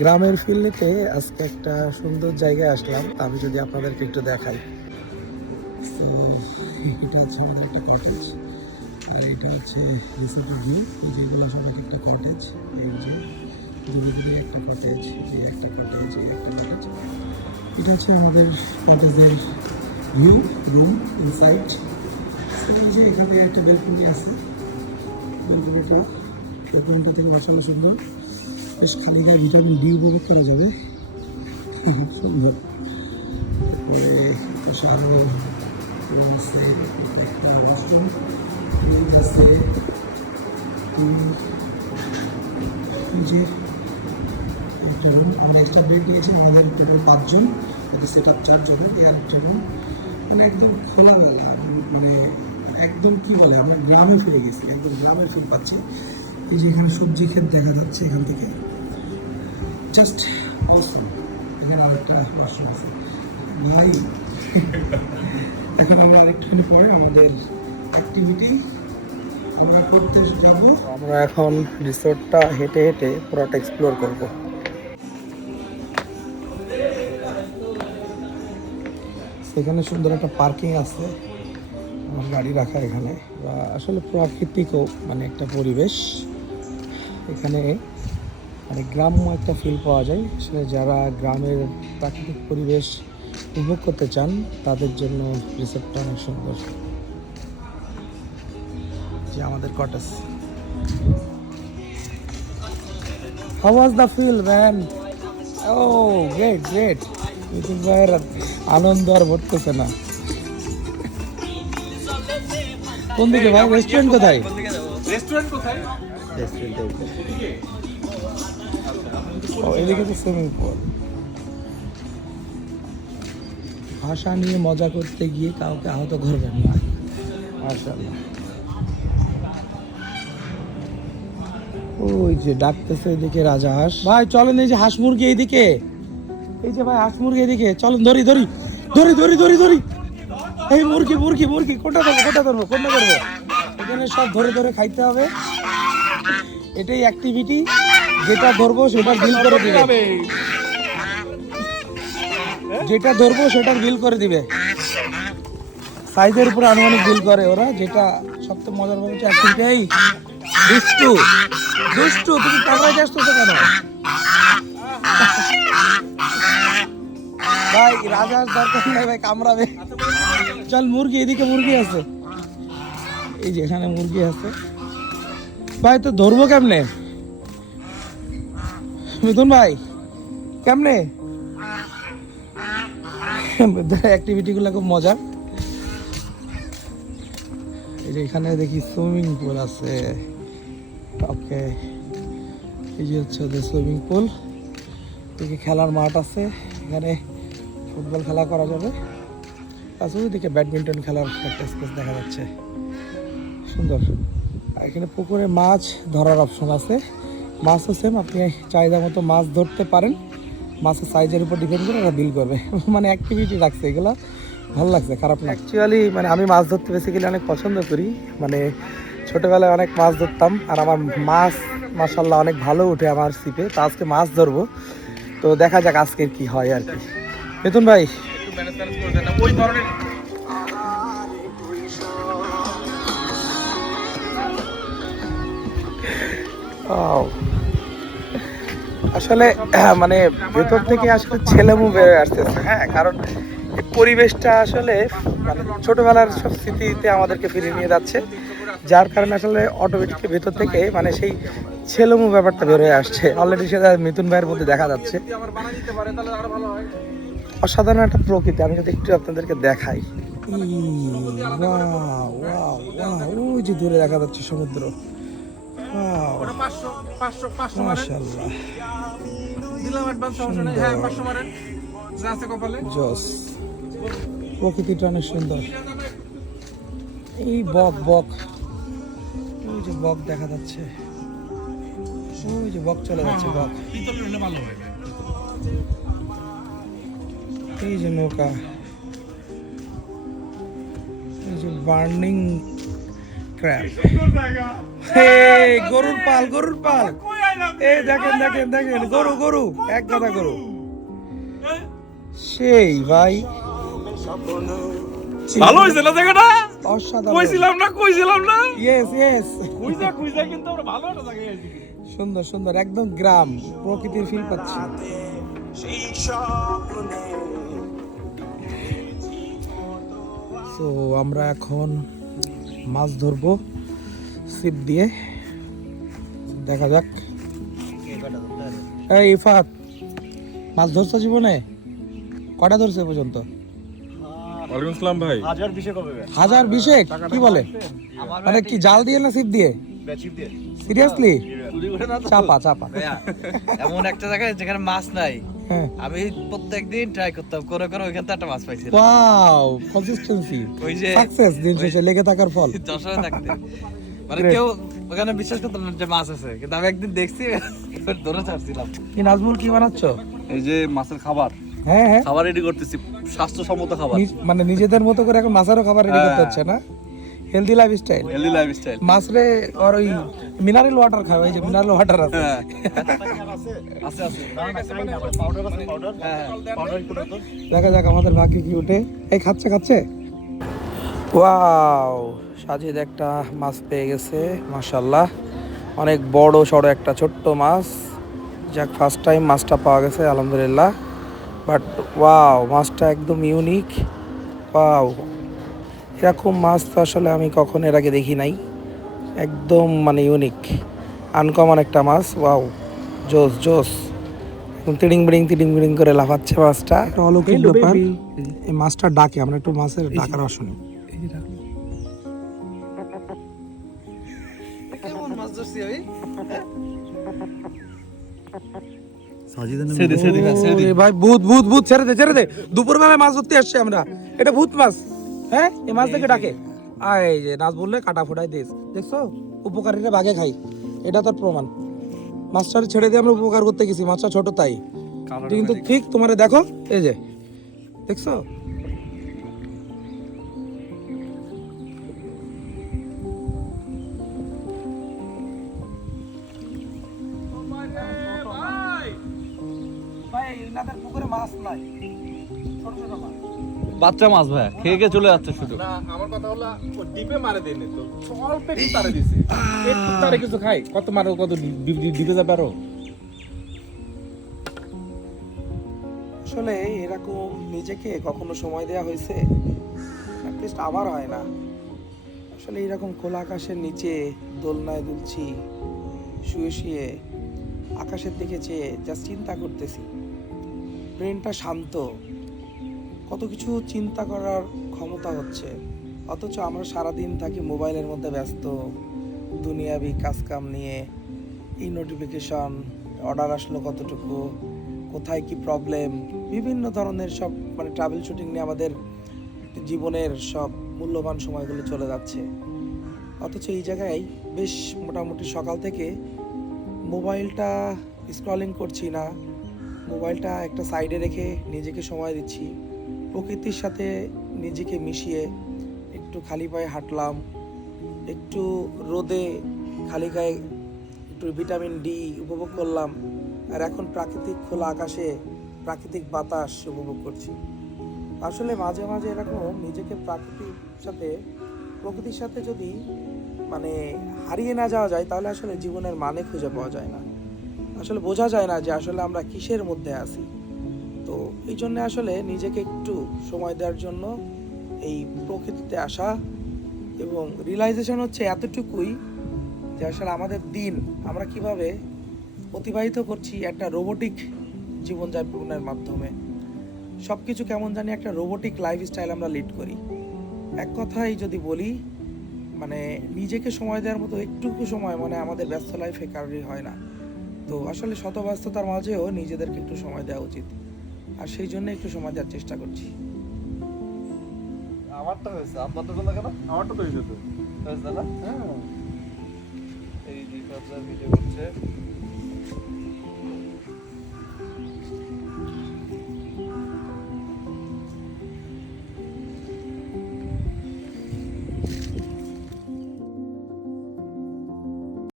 গ্রামের ফিল নিতে আজকে একটা সুন্দর জায়গায় আসলাম, আমি যদি আপনাদেরকে একটু দেখাই। তো এটা হচ্ছে আমাদের একটা কটেজ, আর এটা হচ্ছে রিসোর্টের ভিউ। এই যেগুলো সব একটা কটেজ, এই যে দূরে দূরে একটা কটেজ, এই একটা কটেজ, এই একটা কটেজ। এটা হচ্ছে আমাদের কটেজের ভিউ, রুম ইনসাইড। এই যে এখানে একটা বেলকনি আছে, বেলকনিটা থেকে মাশাআল্লাহ সুন্দর, বেশ খালি গায়ে ভিটামিন ডি উপভোগ করা যাবে, সুন্দর। তারপরে আরও আছে একটা ওয়াশরুম আছে, যে একটা রুম। আমরা এক্সট্রা বেড নিয়েছি, আমাদের টোটাল 5 জন, যদি সেট আপ 4 জনের, এই আরেকটা রুম। মানে একদম খোলামেলা, মানে একদম কি বলে, আমরা গ্রামে ফিরে গেছি, একদম গ্রামের ফিল পাচ্ছি। এই যে এখানে সবজি ক্ষেত দেখা যাচ্ছে এখান থেকে, জাস্ট অসম। এখানে আরেকটা ওয়াশরুম আছে ভাই। এখন আমরা আরেকটুখানি পরে আমাদের অ্যাক্টিভিটি আমরা করতে যাব। আমরা এখন রিসোর্টটা হেঁটে হেঁটে পুরোটা এক্সপ্লোর করব। সেখানে সুন্দর একটা পার্কিং আছে, আমার গাড়ি রাখা এখানে। আসলে প্রাকৃতিকও মানে একটা পরিবেশ এখানে, মানে গ্রাম্য একটা ফিল পাওয়া যায়। আসলে যারা গ্রামের প্রাকৃতিক পরিবেশ উপভোগ করতে চান তাদের জন্য রিসোর্টটা অনেক সুন্দর। যে আমাদের cottage, how was the feel man? Oh great great. Mithun ভাইয়ের আনন্দ আর ভরতেছে না। কোন দিকে ভাই? রেস্টুরেন্ট কোথায়? রেস্টুরেন্ট কোথায়? রেস্টুরেন্ট ও এদিকে তো সুইমিং পুল। ভাষা নিয়ে মজা করতে গিয়ে কাউকে আহত করবেন না, মাশাআল্লাহ। ওই যে ডাকতেছে এদিকে রাজাহাঁস। ভাই চলেন, এই যে হাঁস মুরগি এইদিকে, এই যে ভাই হাঁস মুরগি এদিকে চলেন, ধরি ধরি ধরি ধরি ধরি ধরি। এই মুরগি মুরগি মুরগি, কোনটা ধরবো কোনটা ধরবো কোনটা ধরবো? এখানে সব ধরে ধরে খাইতে হবে, এটাই অ্যাক্টিভিটি। যেটা ধরবো সেটা বিল করে দিবে, যেটা ধরবো সেটার বিল করে দিবে। সাইজের উপরে আনুমানিক বিল করে ওরা। যেটা সবচেয়ে মজার ব্যাপার হচ্ছে অ্যাক্টিভিটি। এই দুষ্টু দুষ্টু, তুমি ক্যামেরায় আসতেছো কেন ভাই? রাজার দরকার নাই ভাই, কামড়াবে। চল মুরগি, এদিকে মুরগি আছে, এই যে এখানে মুরগি আছে ভাই। তো ধরবো কেমনে মিথুন ভাই, কেমনে? অ্যাক্টিভিটিগুলো খুব মজার। এই যে এখানে দেখি সুইমিং পুল আছে, ওকে। এই যে হচ্ছে ওদের সুইমিং পুল, এদিকে খেলার মাঠ আছে, এখানে ফুটবল খেলা করা যাবে। আচ্ছা, ওইদিকে ব্যাডমিন্টন খেলার একটা স্পেস দেখা যাচ্ছে, সুন্দর। আর এখানে পুকুরে মাছ ধরার অপশন আছে, মাছও সেম, আপনি চাহিদা মতো মাছ ধরতে পারেন। মাছের সাইজের উপর ডিপেন্ড করে ওরা বিল করবে। মানে অ্যাক্টিভিটি রাখছে, এগুলো ভালো লাগছে, খারাপ না। অ্যাকচুয়ালি মানে আমি মাছ ধরতে বেসিক্যালি অনেক পছন্দ করি, মানে ছোটোবেলায় অনেক মাছ ধরতাম, আর আমার মাছ মাশাআল্লাহ অনেক ভালো উঠে আমার ছিপে। তো আজকে মাছ ধরবো, তো দেখা যাক আজকের কি হয় আর কি। মিথুন ভাই ওই ধরনের আসলে মানে ভেতর থেকে আসলে ছেলেমু বেরোয় আসতেছে। হ্যাঁ, কারণ এই পরিবেশটা আসলে মানে ছোটবেলার সব স্মৃতিতে আমাদেরকে ফিরিয়ে নিয়ে যাচ্ছে, যার কারণে আসলে অটোমেটিকলি ভেতর থেকে মানে সেই ছেলেমু ব্যাপারটা বেরোয় আসছে। অলরেডি সেটা মিথুন ভাইয়ের মধ্যে দেখা যাচ্ছে। অসাধারণ একটা প্রকৃতি। আমি যদি একটু আপনাদেরকে দেখাই, ওই যে দূরে দেখা যাচ্ছে সমুদ্র। মাশাআল্লাহ, জোস। প্রকৃতিটা অনেক সুন্দর। এই বক বক, ওই যে বক দেখা যাচ্ছে, ওই যে বক চলে যাচ্ছে, বক। এই যে নৌকা, এই যে বার্নিং ক্র্যাব। গরুর পাল, গরুর পাল। এই দেখেন দেখেন দেখেন গরু গরু এক গাদা গরু সেই ভাই ভালো হয়েছে না জায়গাটা? অসাধারণ কইছিলাম না ইয়েস ইয়েস কুইজা কিন্তু আমরা ভালো একটা জায়গায় আছি। সুন্দর সুন্দর একদম গ্রাম প্রকৃতির ফিল পাচ্ছি। তো আমরা এখন মাছ ধরবো ছিপ দিয়ে, দেখা যাক। এই ইফাত, মাছ ধরছো জীবনে? কটা ধরছে এ পর্যন্ত? ওয়ালাইকুম আসসালাম ভাই। 1020 কি বলে? মানে কি জাল দিয়ে না ছিপ দিয়ে? সিরিয়াসলি? চাপা চাপা। এমন একটা জায়গায় যেখানে মাছ নাই, হ্যাঁ আমি প্রত্যেকদিন ট্রাই করতাম করে করে ওইখান থেকে একটা মাছ পাইছি। ওয়াও কনসিস্টেন্সি, ওই যে সাকসেস, দিন শেষে লেগে থাকার ফল। যশোরে থাকতে মানে Great. কেউ ওখানে বিশ্বাস করতো না যে মাছ আছে, কিন্তু আমি একদিন দেখছি ধরে ছাড়ছিলাম। কি নাজমুল কি বানাচ্ছো? এই যে মাছের খাবার হ্যাঁ হ্যাঁ, খাবার রেডি করতেছি, স্বাস্থ্যসম্মত খাবার, মানে নিজেদের মতো করে এখন মাছেরও খাবার রেডি করতে হ্যাঁ। হচ্ছে না? Healthy lifestyle. Healthy lifestyle. মাছরে আর ওই মিনারেল ওয়াটার খাবে, এই যে মিনারেল ওয়াটার আছে। হ্যাঁ আছে আছে দেখা যাক আমাদের ভাগ্যে কি ওঠে। এই খাচ্ছে খাচ্ছে। ওয়াও, সাজিদ একটা মাছ পেয়ে গেছে মাশাআল্লাহ, অনেক বড় সড়ো একটা ছোট্ট মাছ। যাক, ফার্স্ট টাইম মাছটা পাওয়া গেছে আলহামদুলিল্লাহ। বাট ওয়াও, মাছটা একদম ইউনিক। ওয়াও, এরকম মাছ তো আসলে আমি কখনো এর আগে দেখি নাই, একদম মানে ইউনিক আনকমন একটা মাছ। ওয়াও, জোস জোস, তিড়িং বিড়িং করে লাফাচ্ছে মাছটা। একটা অলৌকিক ব্যাপার, এই মাছটা ডাকে, আমরা একটু মাছের ডাকার শুনি। কেমন মাছ ধরছি আমি? ওরে ভাই, ভূত ভূত ভূত, ছেড়ে দে ছেড়ে দে। দুপুর বেলায় মাছ ধরতে আসছে আমরা, এটা ভূত মাছ। হ্যাঁ, এই মাছ দেখে ডাকে। এই যে নাচ বললে কাটা ফোটাই দিস, দেখছো? উপকারীরা বাগে খাই, এটা তার প্রমাণ। মাছটা ছেড়ে দিয়ে আমরা উপকার করতে গেছি, মাছটা ছোট তাই, কিন্তু ঠিক তোমারে দেখো, এই যে দেখছো? ভাই এনাদের পুকুরে মাছ নাই, ছোট ছোট মাছ। বাচ্চা মাছ ভাই খেয়ে খেয়ে চলে যাচ্ছে শুধু। না, আমার কথা হলো ও ডিপে মারে দেয়নি তো, অল্প একটু তারে দিছে। একটু তারে কিছু খাই, কত মারো, কত ডিপে যাবে আরো। আসলে এরকম নিজেকে কখনো সময় দেওয়া হয়েছে? অ্যাটলিস্ট আমার হয় না। আসলে এরকম খোলা আকাশের নিচে দোলনায় দুলছি, শুয়ে শুয়ে আকাশের দিকে চেয়ে জাস্ট চিন্তা করতেছি। ব্রেনটা শান্ত, কত কিছু চিন্তা করার ক্ষমতা হচ্ছে, অথচ আমরা সারাদিন থাকি মোবাইলের মধ্যে ব্যস্ত, দুনিয়াবি কাজকাম নিয়ে। এই নোটিফিকেশন, অর্ডার আসলো কতটুকু, কোথায় কি প্রবলেম, বিভিন্ন ধরনের সব মানে ট্রাভেল শুটিং নিয়ে আমাদের জীবনের সব মূল্যবান সময়গুলো চলে যাচ্ছে। অথচ এই জায়গায় বেশ মোটামুটি সকাল থেকে মোবাইলটা স্ক্রলিং করছি না, মোবাইলটা একটা সাইডে রেখে নিজেকে সময় দিচ্ছি, প্রকৃতির সাথে নিজেকে মিশিয়ে একটু খালি পায়ে হাঁটলাম, একটু রোদে খালি গায়ে একটু ভিটামিন ডি উপভোগ করলাম, আর এখন প্রাকৃতিক খোলা আকাশে প্রাকৃতিক বাতাস উপভোগ করছি। আসলে মাঝে মাঝে এরকম নিজেকে প্রকৃতির সাথে যদি মানে হারিয়ে না যাওয়া যায়, তাহলে আসলে জীবনের মানে খুঁজে পাওয়া যায় না, আসলে বোঝা যায় না যে আসলে আমরা কিসের মধ্যে আছি। তো এই জন্য আসলে নিজেকে একটু সময় দেওয়ার জন্য এই প্রকৃতিতে আসা, এবং রিয়েলাইজেশন হচ্ছে এতটুকুই যে আসলে আমাদের দিন আমরা কিভাবে অতিবাহিত করছি একটা রোবোটিক জীবনযাপনের মাধ্যমে। সব কিছু কেমন জানি একটা রোবোটিক লাইফস্টাইল আমরা লিড করি। এক কথায় যদি বলি, মানে নিজেকে সময় দেওয়ার মতো একটুকু সময় মানে আমাদের ব্যস্ত লাইফে কারোরই হয় না। তো আসলে শত ব্যস্ততার মাঝেও নিজেদেরকে একটু সময় দেওয়া উচিত, আর সেই জন্য একটু সময় দেওয়ার চেষ্টা করছি। আমারটা হয়েছে, আপনার তো কেন? আমারটা তো হয়েছে তো। হয়েছে না? হ্যাঁ, এই যে ভিডিও করছে।